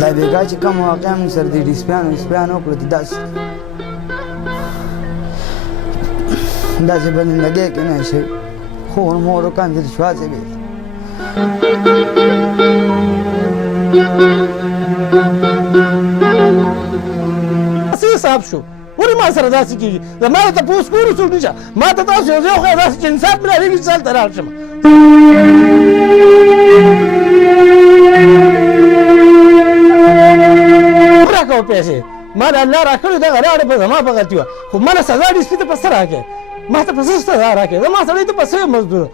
دا بېګا چې کوم واقعه موږ سره د ډسپیانو وکړه داسې بندګۍ کې نه شي خور مور کاندې شوازې وي څه حساب شو ولې ما سره داسې کېږي زما ته تپوس کولو څوک نشته ما ته تاسو یو ځای وښیه داسې چې انصاف مېلاوېږي چې هلته لاړ شم راکوه پیسې ما د الله راکړې دغه لاړې په زما په غلطي وه خو ما له سزا ډسپي ته په څه راکړې ما ته په څه سزا راکړې زما سړی ته په څه مزدور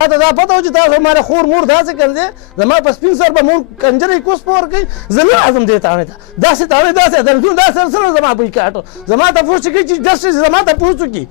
ما ته دا پته و چې تاسو ماله خور مور داسې کړې زما په سپین سر به مور کنجرې کوس په ورکوي زه نه راځم دې تاڼې ته داسې تاڼې داسې عدالتونه داسې سره زما بوی کاټو زما تپوس چې کوي چې جسټس زما تپوس وکړي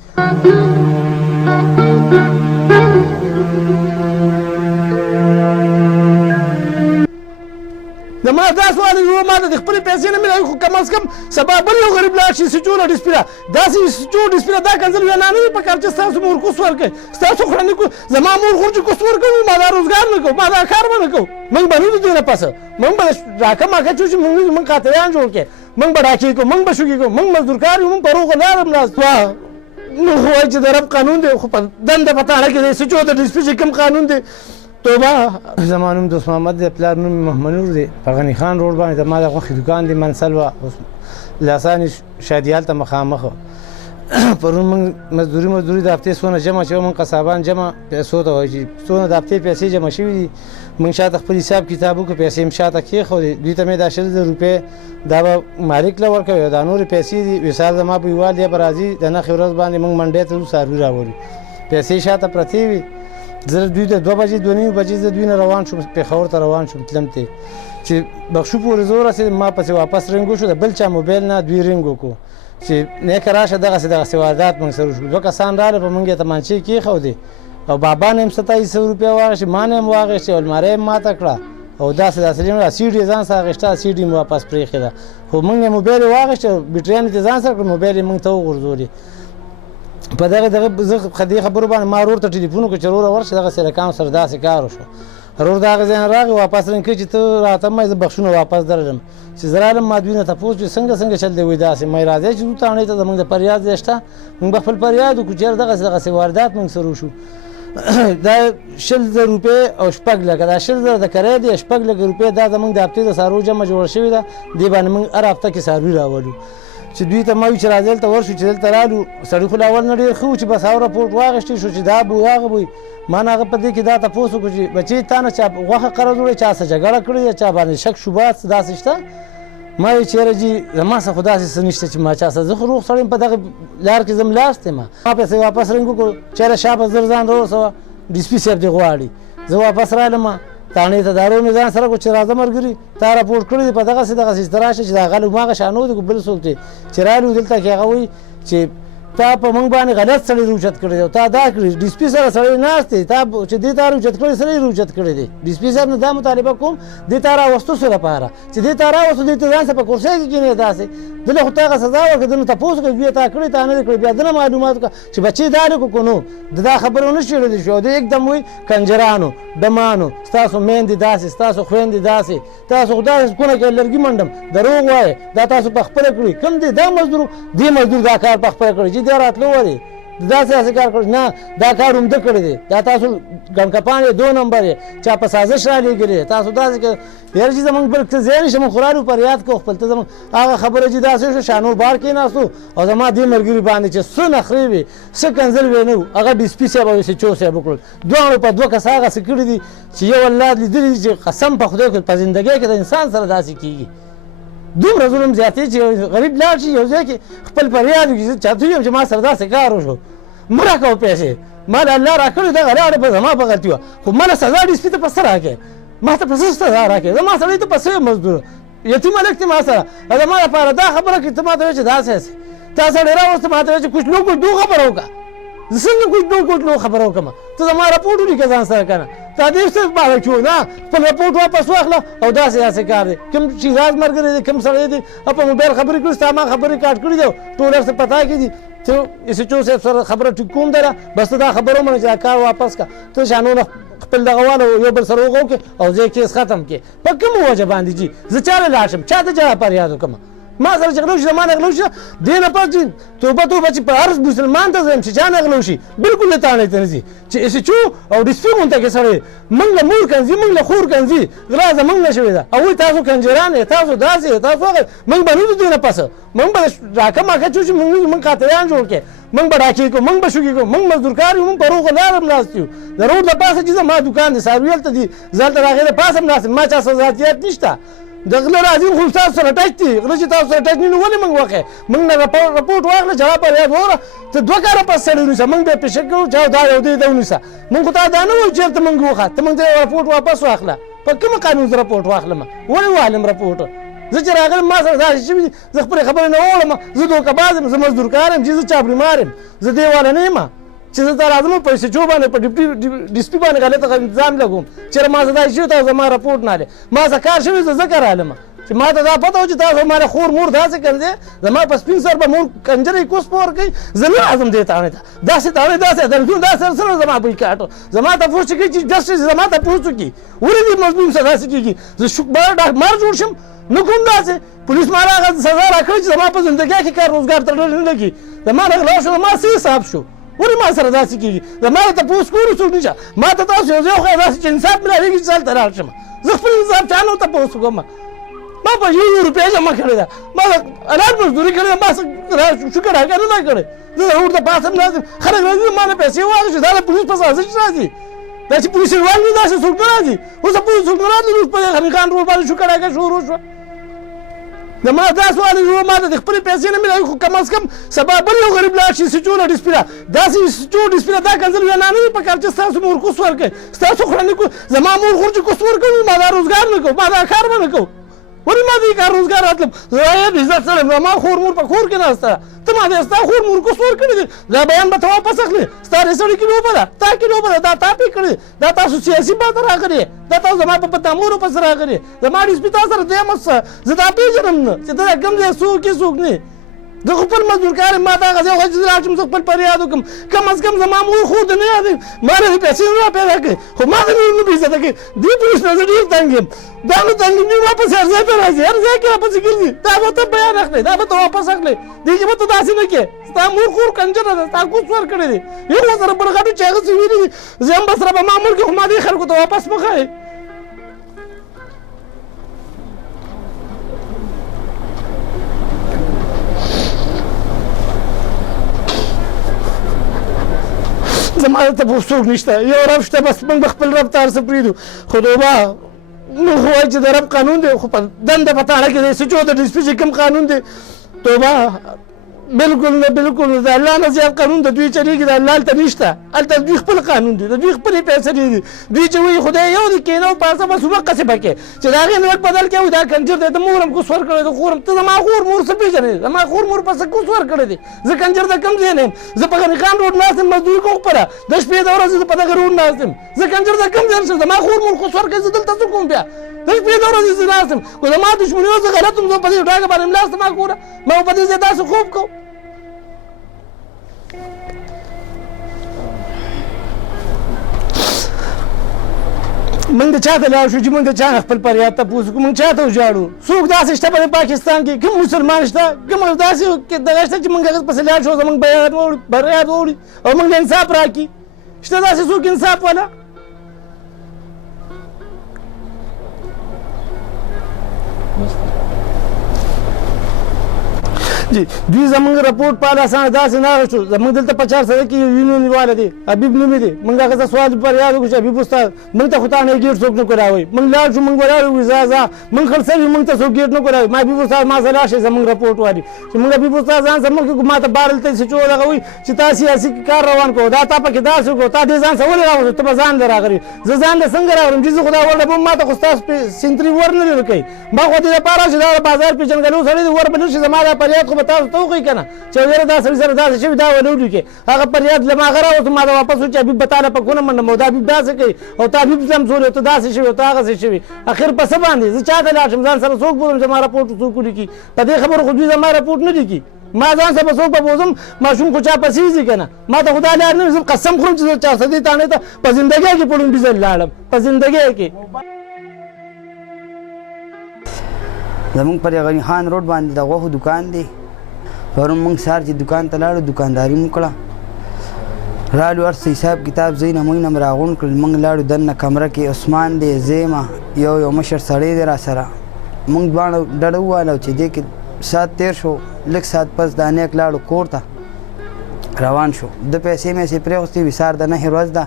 د ما دا سوال یو ما ته د خپلې پیسې نه ملایي خو کم از کم سبا بل یو غریب لاړ شي سچو له ډسپله داسې سچو ډسپله دا کنځل وینا نه وي پکار چې ستاسو مور کوس ورکوي ستاسو خو نه زما مور خو چې کوس ورکوي ما دا روزګار نه کوو ما دا کار به نه کوو موږ به نه دو نه پسه موږ به راکه ماکه چې موږ قاتلان جوړ کړي موږ به راکې کوو موږ به شوګي کوو موږ مزدور کار یو موږ په روغه لار هم ناست نو خو وایي چې د رب قانون دی خو په دنده په تاړه کې دی سچو د ډسپلې چې کوم قانون دی توبه زما نوم دوست محمد دی پلار نوم محمد نور دی په غني خان روډ باندې د ما د غوښې دوکان دی منسل وه لاسانې شادیال ته مخامخ پرون موږ مزدوري د هفتې څونه جمع چې موږ قصابان جمع پیسو ته وایي چې څونه د هفتې پیسې جمع شوي دي موږ شاته خپل حساب کتاب وکړو پیسې مې شاته کېښودې دوی ته مې دا 100,000 روپۍ دا به مالک له ورکوي او دا نورې پیسې دي وصال زما په یووال دی به راځي د نښې ورځ باندې موږ منډۍ ته ځو څاروي راولو پیسې شاته پرتې وي زه دوی ته 2 بجې 2:30 بجې زه دوی نه روان شوم پېښور ته روان شوم تلم ته چې بخشو پورې زه ورسېدم ما پسې واپس رنګ وشو د بل چا موبایل نه دوی رنګ وکړو چې نیکه راشه دغسې واردات موږ سره وشو 2 کسان راغله په موږ یې تمانچې کېښودې او بابا نه هم 2700 روپۍ واخېستې ما نه هم واخېستې او المارۍ یې ماته کړه او داسې سیډ یې ځان سره اخېسته سیډ یې مې واپس پرېښې ده خو موږ یې موبایل یې واخېسته بیټریانې ته ځان سره کړه موبایل یې موږ ته وغورځولې په دغه زه دې خبرو باندې ما ورور ته ټلیفون وکړ چې وروره ورشه دغسې رقم سره داسې کار وشو ورور د هغه ځای نه راغی واپس رنګ کړي چې ته راته ما زه بخښونه واپس درلم چې زه رالم ما دوی نه تپوس چې څنګه چل دی وایي داسې ما راځئ چې دوی تاڼې ته زموږ د فریاد ځای شته موږ به خپل فریاد وکړو چېرې دغسې واردات موږ سره وشو دا 100,000 روپۍ او 6 لکه دا 100,000 د کرایه دی 6 لکه روپۍ دا زموږ د هفتې د څارویو جمع جوړه شوې ده دې باندې موږ هر هفته کې څاروي راولو چې دوی ته ما وایي چې راځئ دلته ورشو چې دلته رالو سړي خو له اول نه ډېر ښه و چې بس هغه راپورټ واخېستې شو چې دا به وي هغه به وي ما نه هغه په دې کې دا تپوس وکړو چې بچې تا نه چا غوښه قرض وړې چا څه جګړه کړې ده چا باندې شک شوبات داسې شته ما وایي چېرې جي زما څه خو داسې څه نشته چې ما چا څه زه خو روغ سړی یم په دغه لار کې زه ملاست یم ما پیسې واپس رنګ وکړو چېرې شا به زر ځان راورسوه ډسپي صاحب دې غواړي زه واپس رالم تاڼې ته دارو مې ځان سره کړو چې راځه ملګري تا راپورټ کړی دی په دغسې چې ته راشه چې دا هغه هماغه شانو دی بل څوک دی چې رالو دلته کې هغه وایي چې تا په موږ باندې غلط سړی روچت کړی دی او تا دا کړي ډسپي سره سړی ناست دی تا چې دې تا روچت کړی سړی روچت کړی دی ډسپي صاحب نه دا مطالبه کوم دې تا راوستو سره لپاره چې دې تا راوستو دې ته ځان سره په کرسۍ کې کښېنې داسې دله خو تا هغه سزا ورکړه ده نو تپوس وکړه بیا تا کړې تا نه دې کړې بیا ده نه معلومات وکړه چې بچې دا نه کو نو د دا خبره ونه شړلی شو او د یکدم وایي کنجرانو ډمانو ستاسو میندې داسې ستاسو خویندې داسې تاسو خو داسې کونه کې لرګي منډم دروغ وایې دا تاسو په خپله کړي کوم دی دا مزدور دې مزدور دا کار په خپله کړی چې دې راتلو ولې داسې کار کړی نه دا کار عمده کړی دی دا تاسو ګنکپان یې 2 نمبر یې چا په سازش رالېږلې تاسو داسې یاره چې زموږ بل څه ځای نشته موږ خو رالو پر یاد کوو خپل ته زموږ هغه خبره چې داسې شو شانور بار کېناستو او زما دې ملګري باندې چې څه نخرې وې څه کنځل وې نه و هغه ډسپي صاحب او سچو صاحب وکړل دواړو په 2 کسه هغسې کړي دي چې یو اولاد لیدلي دي چې قسم په خدای په زندګۍ کې د انسان سره داسې کېږي دومره ظلم زیاتې چې غریب لاړ شي یو ځای کې خپل فریاد وکړي زه چاته یم چې ما سره داسې کار وشو مه راکوه پیسې ما د الله راکړې دغه لاړې په زما په غلطي وه خو ما له سزا ډسپي ته په څه راکړې ما ته په څه سزا راکړې زما سړی ته په څه مزدور یتیم هلک دی ما سره زما لپاره دا خبره کړې ته ما ته وایې چې داسې هسې تا سړی راوسته ما ته وایې چې کوچلو خبره وکړه زه څنګه کوچلو خبره وکړم ته زما راپورټ ولیکه ځان سره که نه تا دې څه باور کیو نه خپل رپورټ واپس واخله او داسې کار دی کوم شیراز ملګری دی کوم سړی دی په موبایل خبرې کړي ستا ما خبرې کاټ کړي دي ټول هر څه پتا کې دي ته ایس ایچ او صاحب سره خبره ټیک کوم دی بس ته دا خبره ومنه چې دا کار واپس کا ته شانونه خپل دغه واله یو بل سره وغوکې او زه کیس ختم کړې په کومه وجه باندې جي زه چاله لاړ شم چا ته جواب فریاد وکړم ما سره چې غلو شي ما نه غلو شي دې نه پات توبه چې په هر مسلمان ته زم چې چا نه غلو شي بالکل نه تانه ته نزي چې ایس ایچ او ډي سپي مونته کې سره موږ له مور کنځي موږ له خور کنځي غلا زمونږ نشوي دا او تاسو کنجران تاسو داسې تاسو موږ باندې دې نه پاسه موږ به راکه ماکه چې موږ قاتلان جوړ کې موږ به راکې کو موږ به شوګي کو موږ مزدورکار یو موږ په روغ لارم ناستیو د روډ د پاسه چې ما دکان دي سارویل ته دي زلته راغې د پاسه ناست ما چا ذاتيات نشته د غله راځي خو تاسو سره ټچ دي غله چې تاسو سره ټچ نه ولې موږ وکه موږ نه رپورټ واخله جواب یې وره ته دوه کار په سره ونیسه موږ به پېښه کوو چې دا یو دی ونیسه موږ ته دا نه و چې ته موږ وخه ته موږ رپورټ واپس واخله په کوم قانون رپورټ واخله ما ولې والم رپورټ زه چې راغلم ما سره داسې شوي زه خپلې خبرې نه وړم زه دوکهباز یم زه مزدورکار یم چې زه چاپړي مار یم زه دې والا نه یم چې زه ته راځم په ایس ایچ او باندې په ډي سپي باندې غلطه انتظام لګوم چېرې ما زه داسې شوي تاسو زما رپورټ نه دی ما څه کار شوي زه ځکه رالم چې ما ته دا پته و چې تاسو ماله خور مور داسې کنځې زما په سپین سر به مور کنجرې کوس پور کوي زه نه راځم دې تاڼې ته داسې تاڼې داسې درځو داسې سره زما بوی کاټو زما تپوس کوي چې جسټس زما تپوس وکړي ولې دې مظلوم سره داسې کېږي زه مار جوړ شم نه کوم داسې پولیس ما راغله سزا راکړې چې زما په زندګۍ کې کار روزګار تړلی نه لګي زما غلا شو زما څه حساب شو ولې ما سره داسې کېږي زما ته تپوس کولو څوک نشته ما ته تاسو یو ځای وښیه داسې چې انصاف مېلاوېږي چې هلته لاړ شم زه خپل انصاف چا نه تپوس وکړم ما په 1,000 روپۍ جمع کړې ده ما حلال مزدوري کړې ده ما شکر هغه نه کړې زه د روډ د پاسه هم راځم خلک راځي ما نه پیسې واخلي دا د پولیس په سازش راځي دا چې پولیس روان وي داسې څوک نه راځي اوس پولیس څوک نه راځي اوس په غنیخان روډ باندې شکر هغه شروع شوه د ما دا سوال دی ما ته د خپلې پیسې نه ملایي خو کم از کم سبا بل یو غریب لاړ شي سچو له ډسپله داسې سچو ډسپله دا کنځل وینا نه وي پکار چې ستاسو مور کوس ورکوي ستاسو خوړنې زما مور خور چې کوس ورکوي ما دا روزګار نه کوم ما دا کار به نه کوم ولې ما دې کار روزګار راتلم زه یې عزت سره زما خور مور په کور کې ناسته ته ما دې ستا خور مور کوس ورکړي دي دا بیان به ته واپس اخلي ستا رسړي کې لوبه ده تا کې لوبه ده دا تا پې کړې دا تاسو سیاسي بات راغلې دا تاسو زما په بدنامولو پسې راغلې زما ډسپي تا سره دی مس زه دا پېژنم نه چې دا کوم ځای څوک یې څوک نه زه خپل مزدورکار یم ما ته هغه ځای چې راشم زه خپل فریاد وکړم کم از کم زما مور خور ته نه یادوي ما نه پیسې نه پیدا کړې خو ما ته نه بېعزته کوي دې پولیس نه زه ډېر تنګ یم دا نو تنګ یم واپس هر ځای ته راځي هر ځای کې راپسې ګرځي دا به ته بیان اخلې دا به ته واپس اخلې دې کې به ته داسې نه کوې ستا مور خور کنجره ده ستا کوس ورکړی دی یو سره بل غټو چې هغه څه ویلي دي زه هم به سره به معمول کړي خو ما دې خلکو ته واپس مه ښایې زما ته څوک نشته یو رب شته بس موږ به خپل رب ته هر څه پرېږدو خو دوبه موږ خو وایو چې د رب قانون دی خو په دنده په تاړه کې دی سچو د ډسپي چې کوم قانون دی توبه بالکل نه بالکل د الله نه زیات قانون د دوی چلېږي د الله هلته نشته هلته دوی خپل قانون دی د دوی خپلې فیصلې دي دوی چې وایي خدای یو دی کېنه او پاسه بس ومقسې پکې چې د هغې نه لږ بدل کړی دا کنجر دی د مور هم کوس ورکړی د خور هم ته زما خور مور څه پېژنې زما خور مور په څه کوس ورکړی دی زه کنجر د کوم ځای نه یم زه په غنیخان روډ ناست یم مزدوري کوم خپله د شپې د ورځې زه په دغه روډ ناست یم زه کنجر د کوم ځای نه شم زما خور مور کوس ورکړی زه دلته څه کوم بیا د شپې د ورځې زه ناست یم خو زما دښمني اوس زه غلط یم زه په دې ډاګه باندې ملاست ما ګوره ما په دې ځای داسې خوب کوم موږ د چا ته لاړ شو چې موږ د چا نه خپل فریاد تپوس وکړو موږ چا ته وژاړو څوک داسې شته په پاکستان کې کوم مسلمان شته کوم داسې دغه شته چې موږ هغه پسې لاړ شو زموږ فریاد واوري او موږ له انصاف راکړي شته داسې څوک انصاف والا جی دوی زموږ رپورټ په اسانه داسې نه راشو زموږ دلته په 4 سړک کې یو یونین والا دی حبیب نومې دی موږ هغه ته سوال فریاد وکړو چې حبیب استاد موږ ته خو تا نه ګیټ څوک نه کوراوي موږ لاړ شو موږ ولاړ وو ځه موږ خرڅوي موږ ته څوک ګیټ نه کوراوي ما حبیب استاد ما سره راشي زموږ رپورټ واري چې موږ حبیب استاد ځان زموږ ما ته بارل ته چې دغه وي چې تاسو سیاسي کار روان کو دا تا پکې داسې کو تا دې ځان سوال راوځي ته ځان راغري زه ځان له څنګه راوړم چې خدا ورته ما ته خو تاسو سنتري ور نه لري ما خو دې لپاره چې دا بازار پیژنګلو سره ور بل شي زما دا فریاد خو تاسو ته وکړئ که نه چې ویره دا سړي سره داسې شوي دا ونه ولیکې هغه پر یاد له ما هغه راوستو ما ته واپس و چې حبیب به تا نه په کونه منډم او دا حبیب داسې کوي او ته حبیب زمزوري او ته داسې شوي او ته هغسې شوي اخر په څه باندې زه چا ته لاړ شم ځان سره څوک بولم چې ما راپورټ څوک ولیکي په دې خبرو خو دوی زما راپورټ نه لیکي ما ځان سره به څوک به بوزم ماشوم خو چا پسې ځي که نه ما ته خو دا لار نه وي زه قسم خورم چې زه 400 تاڼې ته په زندګۍ کې په لومړي ځل لاړم په زندګۍ کې زمونږ پر غني خان روډ باندې د غوښو دکان دی پرون موږ سهار چې دکان ته لاړو دکانداري مو کړه رالو هر څه حساب کتاب ځای نه موږ نه م راغونډ کړل موږ لاړو دننه کمره کې عثمان دی زیمه یو مشر سړی دی را سره موږ دواړه ډډه ووهله چې دې کې ساعت تېر شو لږ ساعت پس دا نیک لاړو کور ته روان شو د پیسې میسې پرېغوستې وي سهار د 9 ورځ ده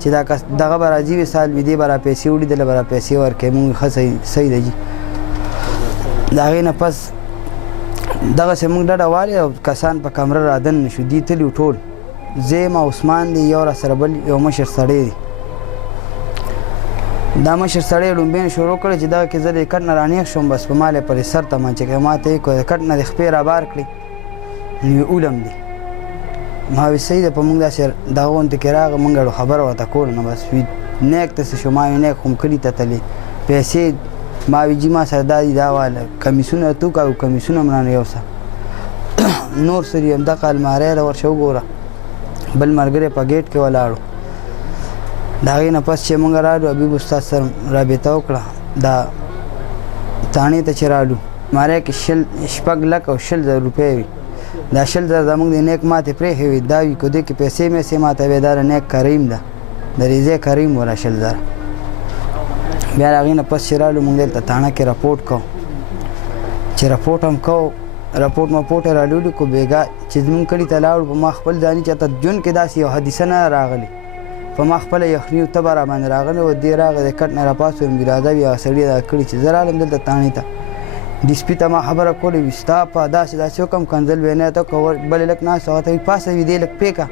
چې دا دغه به راځي وصال وي دې به را پیسې ولیدله به را پیسې ورکوي موږ ښه صحیح ده جي د هغې نه پس دغسې موږ ډډه والې او کسان په کمره را دننه شو دي تلي ټول زیم او عثمان دی یو را سره بل یو مشر سړی دی دا مشر سړی لومبین شروع کړی چې دغه کې زه د کټ نه رانیغ شوم بس په مالې پرې سر ته ما چې ما ته یې کړو د کټ نه د خپې را بار کړي نو اولم دی ما وی صحیح ده په موږ داسې دغه غونډې کې راغی موږ اړو خبره ورته کوله نه بس وي نیک ته څه شو ما وی نیک خو م کلي ته تلې پیسې ما وی جي ما سره دا دي دا واله کمیسونه توک او کمیسونه م رانه یو څه نور څه دي همدغه المارۍ ده ورشه وګوره بل ملګری په ګیټ کې ولاړو د هغې نه پس چې موږ رالو حبیب استاد سره رابطه وکړه دا تاڼې ته چې رالو مارۍ کې 6,00,000 روپۍ وي دا 10,000 زموږ د نیک ماتې پرېښې وي دا وي که دې کې پیسې میسې ماته وې دا د نیک کریم ده د ریزې کریم وله 10,000 بیا د هغې نه پس چې رالو موږ دلته تاڼه کې راپورټ کوو چې راپورټ هم کوو راپورټ ماپورټ یې رالولي کو بېګا چې زموږ کلي ته لاړو په ما خپل ځاني چېرته ژوند کې داسې یو حادثه نه راغلې په ما خپله یخني او تبه راباندې راغلی و دې راغی د کټ نه راپاڅوم وي راځه وي هغه سړي دا کړي چې زه رالم دلته تاڼې ته ډي سپي ته ما خبره کولې وي ستا په داسې وکړم کنځل وینه ته بلې لږ ناست هغه ته وي پاسه وي دې لږ پېکه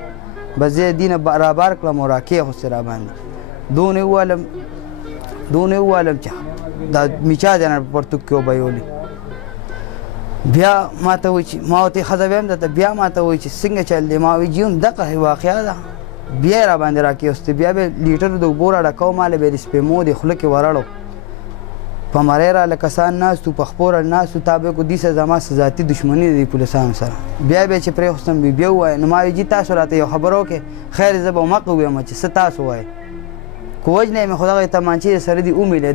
بس زه یې دې نه رابار کړم او راکېښوستې راباندې دونه یې ووالم چې دا میچا دی نه په پرتوګ کې وبیولې بیا ما ته وایي چې ما ورته ښځه ویم درته بیا ما ته وایي چې څنګه چل دی ما وایي جي همدغه واقعه ده بیا یې راباندې راکېوستې بیا به لیټر د اوبو راډکوم ماله به یې د سپېمو د خوله کې ورړو په مرۍ راله کسان ناست وو په خپو را ناست وو تا به کو دې سره زما ذاتي دښمني ده د پولیسانو سره بیا به یې چې پرېښوستم بیا ووایه نو ما وایي جي تاسو راته یو خبره وکړې خیر زه به مقه ووایم چې څه تاسو وایئ که وجنه یې مې خو دغه تمانچې د سره دي ومیلې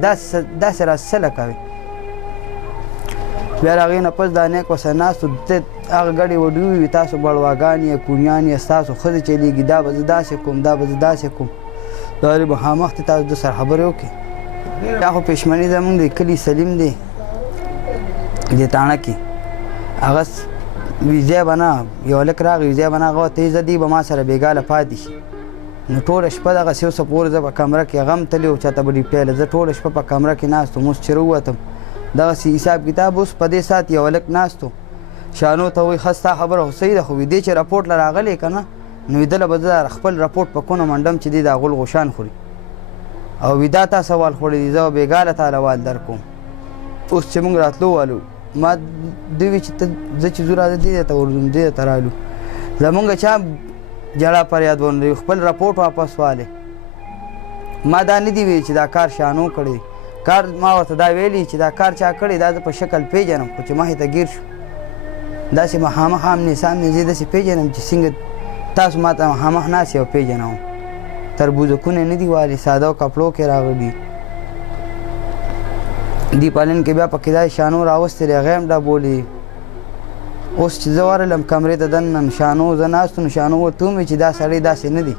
داسې راسې څه لکوې بیا د هغې نه پس دا نیک ورسره ناست وو هغه ګډې وډې وي تاسو بړواګان یې کونیان یې ستاسو ښځې چلېږي دا به زه داسې کوم دا به زه داسې کوم دا ولې مخامخ دې تاسو د سره خبرې وکړې دا خو پېشمني زمونږ د کلي سلیم دی دې تاڼه کې هغه ویزی به نه یو هلک راغی ویزی به نه هغه ورته زه دې به ما سره بېګاله پاتې شي نو ټوله شپه دغسې اوسه پورې زه په کمره کې غم تللی و چاته به ډیپټیله زه ټوله شپه په کمره کې ناست وم اوس چې راووتم دغسې حساب کتاب اوس په دې ساعت یو هلک ناست و شانو ته وایي ښه ستا خبره خو صحیح ده خو وي دې چې راپورټ له راغلی که نه نو وي دله به زه خپل راپورټ په کونه منډم چې دې دا غول غوشان خوري او وي دا تا سوال خوړی دي زه به بېګاله تاله وال در کوم اوس چې موږ راتلو والو ما دوی وي چې زه چې ځو راځه دې ته ورځم دې ته رالو زمونږ چا جړه فریاد ونه خپل راپورټ واپس والی ما دا نه دي ویلي چې دا کار شانو کړی کار ما ورته دا ویلي چې دا کار چا کړی دا زه په شکل پیژنم خو چې مخې ته ګیر شو داسې مخامخ آمنې سامنې زه داسې پیژنم چې څنګه تاسو ما ته مخامخ ناست یې پیژنم تربوزکونه نه دي والي ساده کپړو کې راغلي دی پالن کې بیا پکې دا شانو راوستې هغې هم ډبولې اوس چې زه ورغلم کمرې ته دننه شانو زه ناست نو شانو ورته ومې چې دا سړی داسې نه دی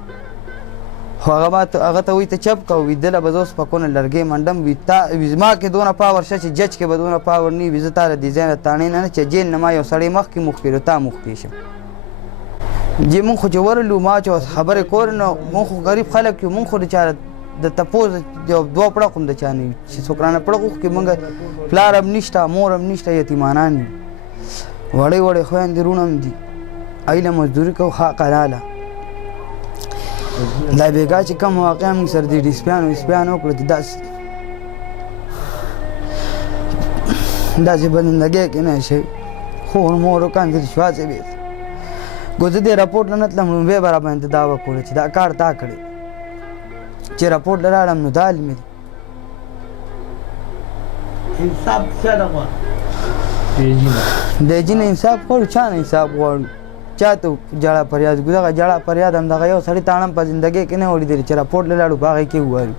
خو هغه ته وایي ته چپ که وي دله به زه اوس په کونه لرګۍ منډم وي زما کې دونه پاور شته چې جج کې به دونه پاور نه وي زه تا له دې ځای نه تاڼې نه چې جین نه ما یو سړی مخکې موخ کړي تا موخ کړی شم جی مونږ خو چې ورغلو ما چې اوس خبرې کول نو مونږ خو غریب خلک یو مونږ خو د چا د تپوس یو دوه پړق هم د چا نه وي چې څوک رانه پړق وکړي مونږ پلار هم نشته مور هم نشته یتیمانان دي وړې وړې خویندې وروڼه هم دي ایله مزدوري کوو حق حلاله دا بېګا چې کوم واقع موږ سره د ډسپیانو وکړو چې داسې بدندګۍ کې نه شوي خور مور وکړ د شواځې وې ګو زه دې راپورټ نه تلم نو بیا به راباندې دعوه کوله چې دا کار تا کړی چې راپورټ له راړم نو دا علمي دی انصاف څه غواړي د جین انصاف غواړو چا نه انصاف غواړو چا ته جړه فریاد ګو دغه جړه فریاد هم دغه یو سړي تاړم په زندګۍ کې نه اورېدلی چې راپورټ له لاړو په هغې کې ووایو